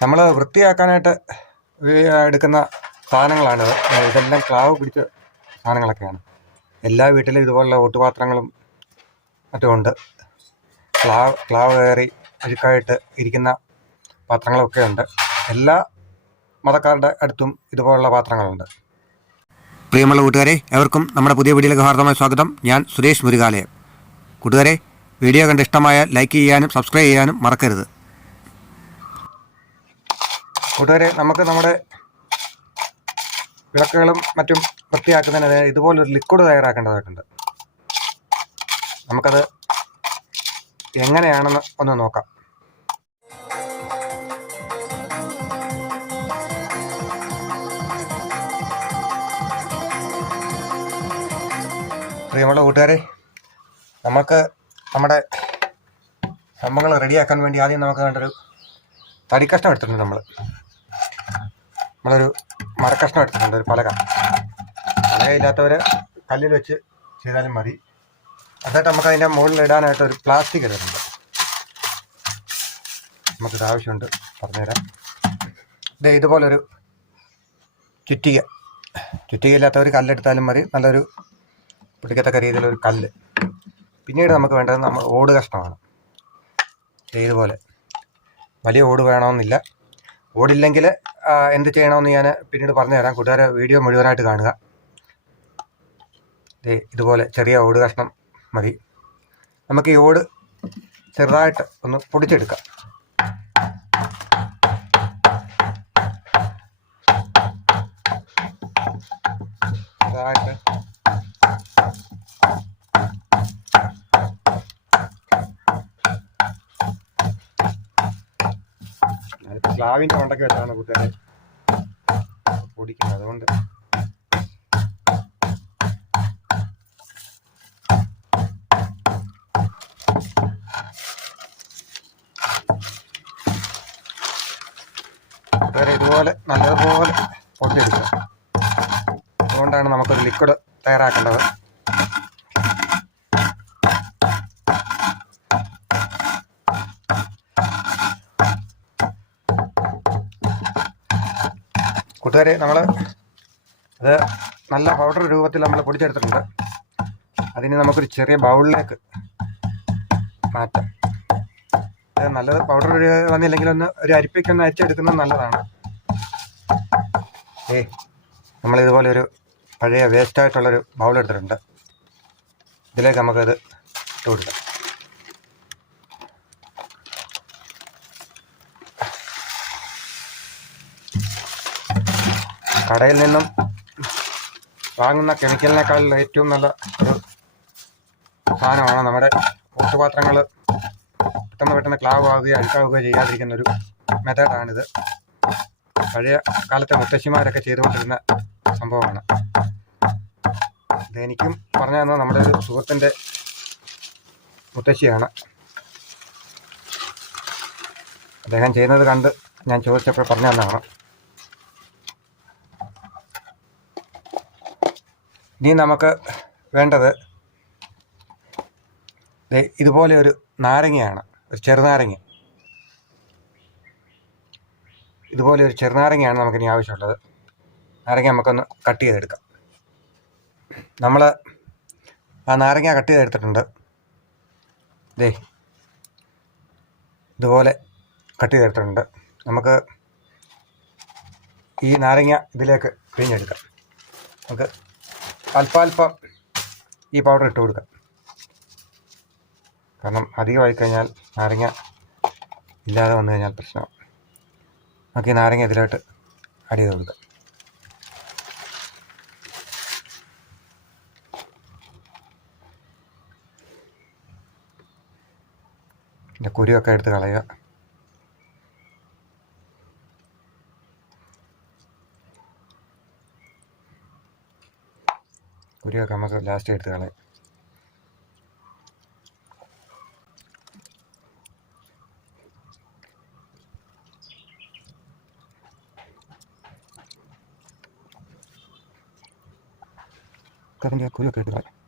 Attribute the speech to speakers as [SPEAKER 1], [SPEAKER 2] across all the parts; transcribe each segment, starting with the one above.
[SPEAKER 1] നമ്മൾ വൃത്തിയാക്കാനായിട്ട് എടുക്കുന്ന സാധനങ്ങളാണിത് ഇതെല്ലാം ക്ലാവ് പിടിച്ച സാധനങ്ങളൊക്കെയാണ്. എല്ലാ വീട്ടിലും ഇതുപോലുള്ള ഓട്ടുപാത്രങ്ങളും മറ്റുമുണ്ട് ക്ലാവ് ക്ലാവ് കയറി അഴുക്കായിട്ട് ഇരിക്കുന്ന പാത്രങ്ങളൊക്കെ ഉണ്ട്. എല്ലാ മതക്കാരുടെ അടുത്തും ഇതുപോലുള്ള പാത്രങ്ങളുണ്ട്. പ്രിയമുള്ള കൂട്ടുകാരെ എവർക്കും നമ്മുടെ പുതിയ വീഡിയോയിലേക്ക് ഹാർദമായ സ്വാഗതം. ഞാൻ സുരേഷ് മുരുകാലയം കൂട്ടുകാരെ വീഡിയോ കണ്ട് ഇഷ്ടമായ ലൈക്ക് ചെയ്യാനും സബ്സ്ക്രൈബ് ചെയ്യാനും മറക്കരുത്. കൂട്ടുകാരെ നമുക്ക് നമ്മുടെ വിളക്കുകളും മറ്റും വൃത്തിയാക്കുന്നതിന് ഇതുപോലൊരു ലിക്വിഡ് തയ്യാറാക്കേണ്ടതായിട്ടുണ്ട്. നമുക്കത് എങ്ങനെയാണെന്ന് ഒന്ന് നോക്കാം. പ്രിയമുള്ള കൂട്ടുകാരെ നമുക്ക് നമ്മുടെ സംഭവങ്ങൾ റെഡിയാക്കാൻ വേണ്ടി ആദ്യം നമുക്ക് വേണ്ടൊരു തടിക്കഷ്ണം എടുത്തിട്ടുണ്ട് നമ്മൾ നമ്മളൊരു മരക്കഷ്ണം എടുത്തിട്ടുണ്ട് ഒരു പലക. പലകയില്ലാത്തവർ കല്ലിൽ വെച്ച് ചെയ്താലും മതി. എന്നിട്ട് നമുക്ക് അതിന്റെ മുകളിൽ ഇടാനായിട്ട് ഒരു പ്ലാസ്റ്റിക് ഇടുന്നുണ്ട് നമുക്കിത് ആവശ്യമുണ്ട് പറഞ്ഞുതരാം. ഇത് ഇതുപോലൊരു ചുറ്റിക. ചുറ്റികയില്ലാത്ത ഒരു കല്ലെടുത്താലും മതി നല്ലൊരു പിടിക്കത്തക്ക രീതിയിലൊരു കല്ല്. പിന്നീട് നമുക്ക് വേണ്ടത് നമ്മൾ ഓട് കഷ്ണമാണ്. ഇതുപോലെ. വലിയ ഓട് വേണമെന്നില്ല. ഓടില്ലെങ്കിൽ എന്ത് ചെയ്യണമെന്ന് ഞാൻ പിന്നീട് പറഞ്ഞു തരാം കൂട്ടുകാരെ വീഡിയോ മുഴുവനായിട്ട് കാണുക. ഇതുപോലെ ചെറിയ ഓട് കഷ്ണം മതി. നമുക്ക് ഈ ഓട് ചെറുതായിട്ട് ഒന്ന് പൊടിച്ചെടുക്കാം. ചെറുതായിട്ട് ഞാനിപ്പോൾ മണ്ടൊക്കെ വെച്ചാണ് കൂട്ടുകാരെ പൊടിക്കുന്നത്. അതുകൊണ്ട് ഇതുപോലെ നല്ലതുപോലെ പൊട്ടിയെടുക്കുക അതുകൊണ്ടാണ് നമുക്കൊരു ലിക്വിഡ് തയ്യാറാക്കേണ്ടത്. കൂട്ടുകാരെ നമ്മൾ അത് നല്ല പൗഡർ രൂപത്തിൽ നമ്മൾ പൊടിച്ചെടുത്തിട്ടുണ്ട്. അതിന് നമുക്കൊരു ചെറിയ ബൗളിലേക്ക് മാറ്റാം. നല്ലത് പൗഡർ വന്നില്ലെങ്കിൽ ഒന്ന് ഒരു അരിപ്പയ്ക്കൊന്ന് അരിച്ചെടുക്കുന്നത് നല്ലതാണ്. ഏ നമ്മളിതുപോലെ ഒരു പഴയ വേസ്റ്റായിട്ടുള്ളൊരു ബൗൾ എടുത്തിട്ടുണ്ട്. ഇതിലേക്ക് നമുക്കത് ഇട്ട് കടയിൽ നിന്നും വാങ്ങുന്ന കെമിക്കലിനേക്കാൾ ഏറ്റവും നല്ല ഒരു സാധനമാണ് നമ്മുടെ ഓട്ടുപാത്രങ്ങൾ പെട്ടെന്ന് പെട്ടെന്ന് ക്ലാവ് ആവുകയോ അഴുക്കാവുകയോ ചെയ്യാതിരിക്കുന്ന ഒരു മെത്തേഡാണിത്. പഴയ കാലത്തെ മുത്തശ്ശിമാരൊക്കെ ചെയ്തുകൊണ്ടിരുന്ന സംഭവമാണ്. ഇതെനിക്കും പറഞ്ഞു തന്നത് നമ്മുടെ ഒരു സുഹൃത്തിന്റെ മുത്തശ്ശിയാണ്. അദ്ദേഹം ചെയ്യുന്നത് കണ്ട് ഞാൻ ചോദിച്ചപ്പോൾ പറഞ്ഞു തന്നതാണ്. ഇനി നമുക്ക് വേണ്ടത് ഇതുപോലെ ഒരു നാരങ്ങയാണ് ഒരു ചെറുനാരങ്ങ. ഇതുപോലെ ഒരു ചെറുനാരങ്ങയാണ് നമുക്കിനി ആവശ്യമുള്ളത്. നാരങ്ങ നമുക്കൊന്ന് കട്ട് ചെയ്തെടുക്കാം. നമ്മൾ ആ നാരങ്ങ കട്ട് ചെയ്തെടുത്തിട്ടുണ്ട്. ദേ ഇതുപോലെ കട്ട് ചെയ്തെടുത്തിട്ടുണ്ട്. നമുക്ക് ഈ നാരങ്ങ ഇതിലേക്ക് പിഴിഞ്ഞെടുക്കാം. നമുക്ക് അല്പാൽപ്പം ഈ പൗഡർ ഇട്ട് കൊടുക്കാം. കാരണം അധികമായി കഴിഞ്ഞാൽ നാരങ്ങ ഇല്ലാതെ വന്നു കഴിഞ്ഞാൽ പ്രശ്നമാണ് നമുക്ക് ഈ നാരങ്ങ ഇതിലോട്ട് ആഡ് ചെയ്ത് കൊടുക്കാം. കുരിയൊക്കെ എടുത്ത് കളയുക. കുരുവൊക്കെ നമുക്ക് ലാസ്റ്റ് എടുത്ത് കളയാം. അതിന്റെ കുരുവൊക്കെ എടുത്ത് കളയാം.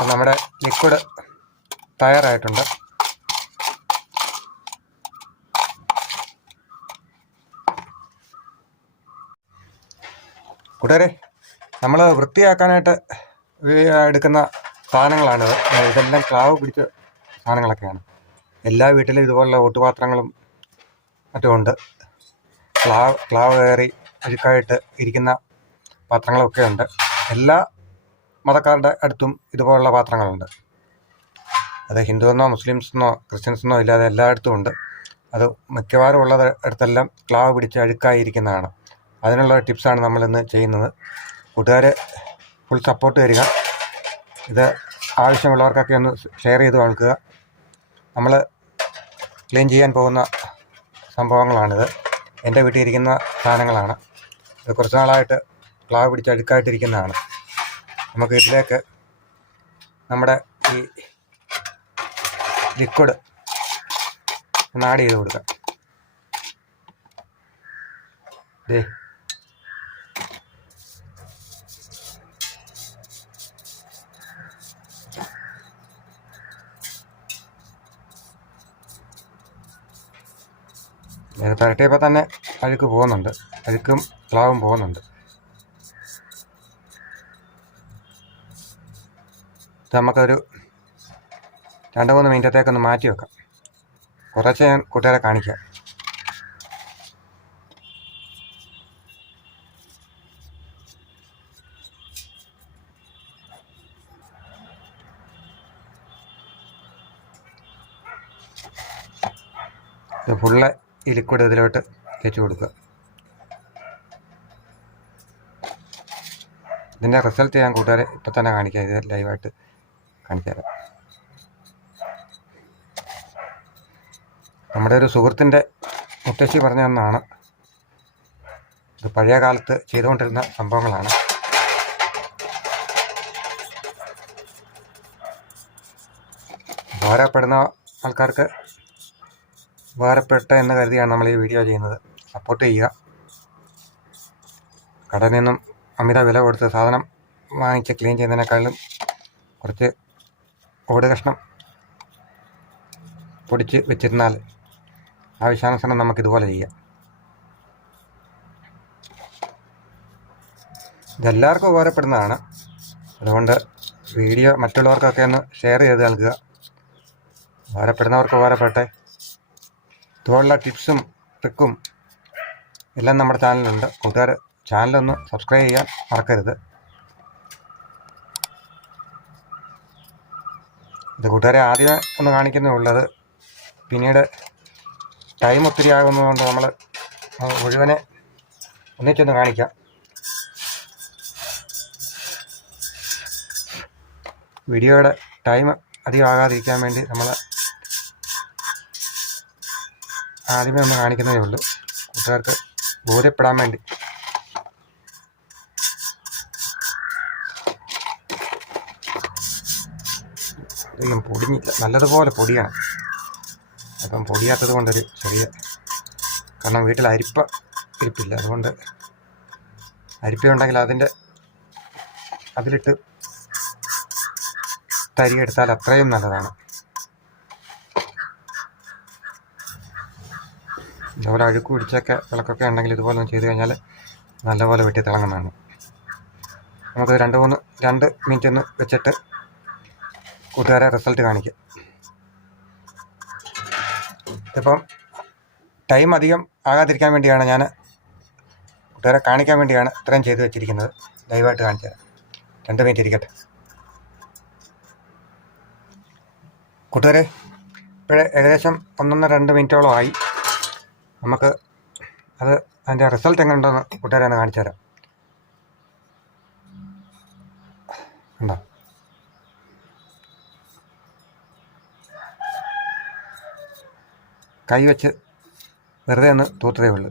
[SPEAKER 1] നമ്മുടെ ലിക്വിഡ് തയ്യാറായിട്ടുണ്ട്. കൂട്ടുകാരെ നമ്മൾ വൃത്തിയാക്കാനായിട്ട് എടുക്കുന്ന സാധനങ്ങളാണിത്. ഇതെല്ലാം ക്ലാവ് പിടിച്ച സാധനങ്ങളൊക്കെയാണ്. എല്ലാ വീട്ടിലും ഇതുപോലുള്ള ഓട്ടുപാത്രങ്ങളും മറ്റുമുണ്ട് ക്ലാവ് ക്ലാവ് കയറി അഴുക്കായിട്ട് ഇരിക്കുന്ന പാത്രങ്ങളൊക്കെ ഉണ്ട്. എല്ലാ മതക്കാരുടെ അടുത്തും ഇതുപോലുള്ള പാത്രങ്ങളുണ്ട്. അത് ഹിന്ദു എന്നോ മുസ്ലിംസ് എന്നോ ക്രിസ്ത്യൻസ് എന്നോ ഇല്ലാതെ എല്ലായിടത്തും ഉണ്ട്. അത് മിക്കവാറും ഉള്ളത് അടുത്തെല്ലാം ക്ലാവ് പിടിച്ച് അഴുക്കായിരിക്കുന്നതാണ്. അതിനുള്ള ടിപ്സാണ് നമ്മളിന്ന് ചെയ്യുന്നത്. കൂട്ടുകാർ ഫുൾ സപ്പോർട്ട് തരിക. ഇത് ആവശ്യമുള്ളവർക്കൊക്കെ ഒന്ന് ഷെയർ ചെയ്ത് കൊടുക്കുക നമ്മൾ ക്ലീൻ ചെയ്യാൻ പോകുന്ന സംഭവങ്ങളാണിത്. എന്റെ വീട്ടിൽ ഇരിക്കുന്ന സാധനങ്ങളാണ്. ഇത് കുറച്ച് നാളായിട്ട് ക്ലാവ് പിടിച്ച് അഴുക്കായിട്ടിരിക്കുന്നതാണ്. നമുക്ക് ഇതിലേക്ക് നമ്മുടെ ഈ ലിക്വിഡ് ഒന്ന് ആഡ് ചെയ്ത് കൊടുക്കാം. ദേ. പുരട്ടിയപ്പോൾ തന്നെ അഴുക്ക് പോകുന്നുണ്ട്. അഴുക്കും പ്ലാവും പോകുന്നുണ്ട്. ഇത് നമുക്കൊരു രണ്ട് മൂന്ന് മിനിറ്റത്തേക്കൊന്ന് മാറ്റി വെക്കാം. കുറച്ച് ഞാൻ കൂട്ടുകാരെ കാണിക്കാം. ഫുള്ള് ഈ ലിക്വിഡ് ഇതിലോട്ട് തേച്ച് കൊടുക്കുക. ഇതിന്റെ റിസൾട്ട് ഞാൻ കൂട്ടുകാരെ ഇപ്പം തന്നെ കാണിക്കാം. ഇത് ലൈവായിട്ട് കാണിച്ചു നമ്മുടെ ഒരു സുഹൃത്തിന്റെ മുത്തശ്ശി പറഞ്ഞു തന്നാണ് ഇത് പഴയ കാലത്ത് ചെയ്തുകൊണ്ടിരുന്ന സംഭവങ്ങളാണ്. ഉപകാരപ്പെടുന്ന ആൾക്കാർക്ക് ഉപകാരപ്പെട്ട എന്ന് കരുതിയാണ് നമ്മൾ ഈ വീഡിയോ ചെയ്യുന്നത്. സപ്പോർട്ട് ചെയ്യുക. കടയിൽ നിന്നും അമിത വില കൊടുത്ത് സാധനം വാങ്ങിച്ച് ക്ലീൻ ചെയ്യുന്നതിനേക്കാളും കുറച്ച് ഓട് കഷ്ണം പൊടിച്ച് വെച്ചിരുന്നാൽ ആവശ്യാനുസരണം നമുക്കിതുപോലെ ചെയ്യാം. ഇതെല്ലാവർക്കും ഉപകാരപ്പെടുന്നതാണ്. അതുകൊണ്ട് വീഡിയോ മറ്റുള്ളവർക്കൊക്കെ ഒന്ന് ഷെയർ ചെയ്ത് നൽകുക. ഉപകാരപ്പെടുന്നവർക്ക് ഉപകാരപ്പെട്ടെ ഇതുപോലുള്ള ടിപ്സും ട്രിക്കും എല്ലാം നമ്മുടെ ചാനലിലുണ്ട്. കൂട്ടുകാർ ചാനലൊന്ന് സബ്സ്ക്രൈബ് ചെയ്യാൻ മറക്കരുത്. ഇത് കൂട്ടുകാരെ ആദ്യമേ ഒന്ന് കാണിക്കുന്നേ ഉള്ളത്. പിന്നീട് ടൈം ഒത്തിരി ആകുന്നതുകൊണ്ട് നമ്മൾ മുഴുവനെ ഒന്നിച്ചൊന്ന് കാണിക്കാം. വീഡിയോയുടെ ടൈം അധികം ആകാതിരിക്കാൻ വേണ്ടി നമ്മൾ ആദ്യമേ ഒന്ന് കാണിക്കുന്നതേ ഉള്ളൂ. കൂട്ടുകാർക്ക് ബോധ്യപ്പെടാൻ വേണ്ടി. ഇതൊന്നും പൊടിഞ്ഞില്ല നല്ലതുപോലെ പൊടിയാണ്. അപ്പം പൊടിയാത്തത് കൊണ്ടൊരു ചെറിയ കാരണം വീട്ടിൽ അരിപ്പ ഇരിപ്പില്ല. അതുകൊണ്ട് അരിപ്പ ഉണ്ടെങ്കിൽ അതിന്റെ അതിലിട്ട് തരി എടുത്താൽ അത്രയും നല്ലതാണ്. ഇതുപോലെ അഴുക്ക് പിടിച്ചൊക്കെ വിളക്കൊക്കെ ഉണ്ടെങ്കിൽ ഇതുപോലെ ഒന്ന് ചെയ്ത് കഴിഞ്ഞാൽ നല്ലപോലെ വെട്ടി തിളങ്ങുന്നതാണ്. നമുക്ക് രണ്ട് മൂന്ന് രണ്ട് മിനിറ്റ് ഒന്ന് വെച്ചിട്ട് കൂട്ടുകാരെ റിസൾട്ട് കാണിക്കാം. ഇതിപ്പം ടൈം അധികം ആകാതിരിക്കാൻ വേണ്ടിയാണ് ഞാൻ കൂട്ടുകാരെ കാണിക്കാൻ വേണ്ടിയാണ് ഇത്രയും ചെയ്തു വെച്ചിരിക്കുന്നത്. ലൈവായിട്ട് കാണിച്ചത് രണ്ട് മിനിറ്റ് ഇരിക്കട്ടെ. കൂട്ടുകാരെ ഇപ്പോഴേ ഏകദേശം ഒന്നൊന്നര രണ്ട് മിനിറ്റോളം ആയി. നമുക്ക് അത് അതിന്റെ റിസൾട്ട് എങ്ങനെ ഉണ്ടെന്ന് കൂട്ടുകാരെ ഒന്ന് കാണിച്ചു തരാം. ഉണ്ടോ കൈവച്ച് വെറുതെ ഒന്ന് തൂത്തതേ ഉള്ളൂ.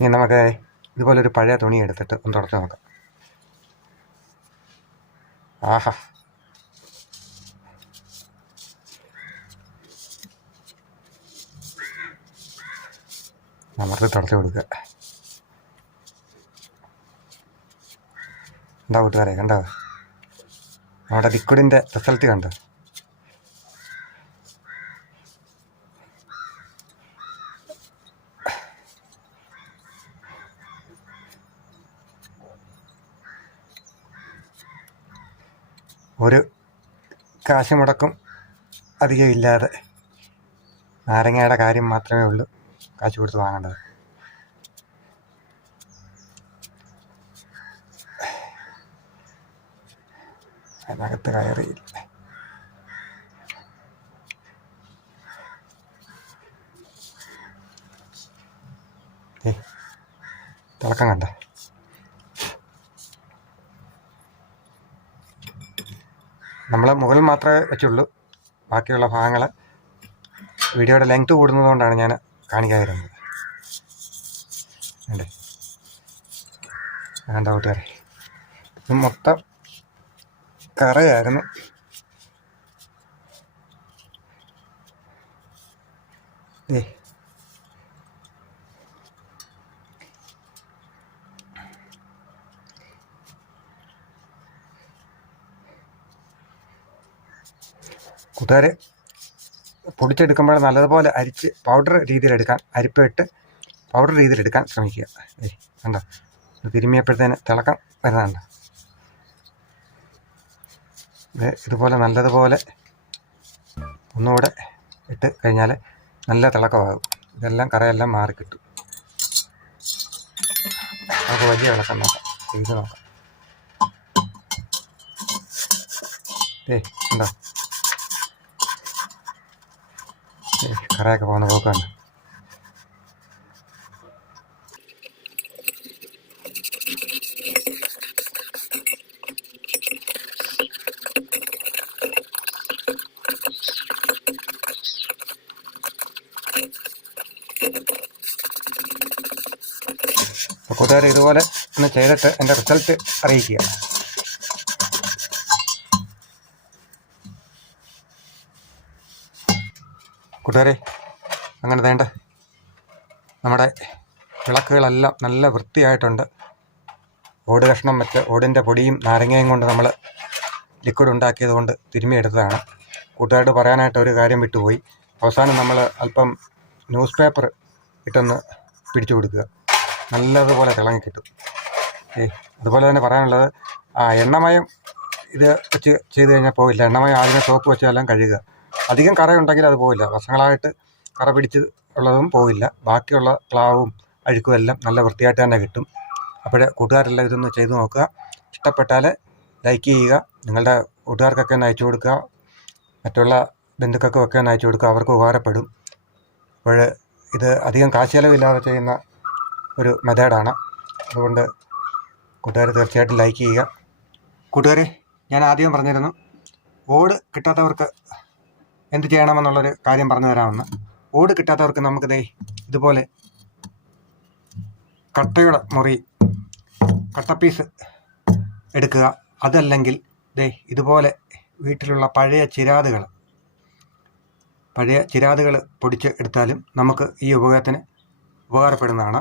[SPEAKER 1] ഇനി നമുക്ക് ഇതുപോലൊരു പഴയ തുണി എടുത്തിട്ട് ഒന്ന് തുടച്ച് നോക്കാം. ആഹാ. നമുക്ക് തുടച്ചു കൊടുക്കുക. എന്താ കൂട്ടുകാരെ കണ്ടോ? നമ്മുടെ ലിക്വിഡിന്റെ റിസൾട്ട് കണ്ടോ? ഒരു കാശ് മുടക്കും അധികം ഇല്ലാതെ നാരങ്ങയുടെ കാര്യം മാത്രമേ ഉള്ളൂ കാശ് കൊടുത്ത് വാങ്ങേണ്ടത്. അതിനകത്ത് കയറിയില്ല. തിളക്കം കണ്ട? നമ്മൾ മുകളിൽ മാത്രമേ വെച്ചുള്ളൂ. ബാക്കിയുള്ള ഭാഗങ്ങൾ വീഡിയോയുടെ ലെങ്ത് കൂടുന്നതുകൊണ്ടാണ് ഞാൻ കാണിക്കാതിരുന്നത്. വരുന്നത് വേണ്ട കൂട്ടുകാരെ? ഇത് മൊത്തം കറയായിരുന്നു. ഏ കൂട്ടുകാർ പൊടിച്ചെടുക്കുമ്പോൾ നല്ലതുപോലെ അരിച്ച് പൗഡർ രീതിയിലെടുക്കാൻ അരിപ്പിട്ട് പൗഡർ രീതിയിലെടുക്കാൻ ശ്രമിക്കുക. ഏയ് കണ്ടോ? തിരുമ്മിയപ്പോഴത്തേന് തിളക്കം വരുന്നുണ്ട് ഇത് ഇതുപോലെ നല്ലതുപോലെ ഒന്നുകൂടെ ഇട്ട് കഴിഞ്ഞാൽ നല്ല തിളക്കമാകും. ഇതെല്ലാം കറയെല്ലാം മാറി കിട്ടും നമുക്ക് വലിയ വിളക്കം നോക്കാം. ചെയ്ത് നോക്കാം. ഏയ് ഉണ്ടോ ഏയ് കറയൊക്കെ പോകുന്ന പോക്കാണ് അപ്പോൾ കൂട്ടുകാർ ഇതുപോലെ ഒന്ന് ചെയ്തിട്ട് എന്റെ റിസൾട്ട് അറിയിക്കുക കൂട്ടുകാരെ അങ്ങനെ വേണ്ട നമ്മുടെ വിളക്കുകളെല്ലാം നല്ല വൃത്തിയായിട്ടുണ്ട്. ഓട് കഷ്ണം വെച്ച് ഓടിന്റെ പൊടിയും നാരങ്ങയും കൊണ്ട് നമ്മൾ ലിക്വിഡ് ഉണ്ടാക്കിയത് കൊണ്ട് തിരുമിയെടുത്തതാണ് കൂട്ടുകാരോട് പറയാനായിട്ട് ഒരു കാര്യം വിട്ടുപോയി. അവസാനം നമ്മൾ അല്പം ന്യൂസ് പേപ്പർ ഇട്ടൊന്ന് പിടിച്ചു കൊടുക്കുക. നല്ലതുപോലെ തിളങ്ങി കിട്ടും. ഏ അതുപോലെ തന്നെ പറയാനുള്ളത് ആ എണ്ണമയം ഇത് വെച്ച് ചെയ്ത് കഴിഞ്ഞാൽ പോകില്ല എണ്ണമയം ആദ്യമേ സോപ്പ് വെച്ചാലും കഴുകുക. അധികം കറയുണ്ടെങ്കിൽ അത് പോവില്ല. വർഷങ്ങളായിട്ട് കറ പിടിച്ച് ഉള്ളതും പോവില്ല. ബാക്കിയുള്ള പ്ലാവും അഴുക്കും എല്ലാം നല്ല വൃത്തിയായിട്ട് തന്നെ കിട്ടും. അപ്പോൾ കൂട്ടുകാരെല്ലാം ഇതൊന്ന് ചെയ്ത് നോക്കുക. ഇഷ്ടപ്പെട്ടാൽ ലൈക്ക് ചെയ്യുക. നിങ്ങളുടെ കൂട്ടുകാർക്കൊക്കെ ഒന്ന് അയച്ചു കൊടുക്കുക. മറ്റുള്ള ബന്ധുക്കൾക്കും ഒക്കെ ഒന്ന് അയച്ചു കൊടുക്കുക. അവർക്ക് ഉപകാരപ്പെടും. അപ്പോൾ ഇത് അധികം കാശ് ചെലവില്ലാതെ ചെയ്യുന്ന ഒരു മെത്തേഡാണ്. അതുകൊണ്ട് കൂട്ടുകാർ തീർച്ചയായിട്ടും ലൈക്ക് ചെയ്യുക. കൂട്ടുകാർ ഞാൻ ആദ്യം പറഞ്ഞിരുന്നു ഓട് കിട്ടാത്തവർക്ക് എന്ത് ചെയ്യണമെന്നുള്ളൊരു കാര്യം പറഞ്ഞു തരാമെന്ന് ഓട് കിട്ടാത്തവർക്ക് നമുക്ക് ദേ ഇതുപോലെ കട്ടയുടെ മുറി കട്ട പീസ് എടുക്കുക. അതല്ലെങ്കിൽ ദേ ഇതുപോലെ വീട്ടിലുള്ള പഴയ ചിരാതുകൾ പഴയ ചിരാതുകൾ പൊടിച്ച് എടുത്താലും നമുക്ക് ഈ ഉപയോഗത്തിന് ഉപകാരപ്പെടുന്നതാണ്.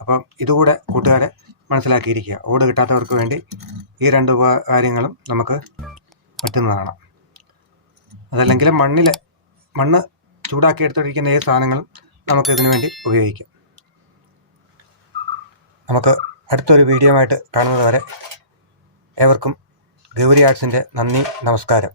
[SPEAKER 1] അപ്പം ഇതുകൂടെ കൂട്ടുകാരെ മനസ്സിലാക്കിയിരിക്കുക. ഓട് കിട്ടാത്തവർക്ക് വേണ്ടി ഈ രണ്ട് ഉപകാര്യങ്ങളും നമുക്ക് പറ്റുന്നതാണ്. അതല്ലെങ്കിൽ മണ്ണിൽ മണ്ണ് ചൂടാക്കി എടുത്തിരിക്കുന്ന ഏത് സാധനങ്ങളും നമുക്ക് ഇതിനു വേണ്ടി ഉപയോഗിക്കാം. നമുക്ക് അടുത്തൊരു വീഡിയോ ആയിട്ട് കാണുന്നത് വരെ ഏവർക്കും ഗൗരി ആർട്സിന്റെ നന്ദി നമസ്കാരം.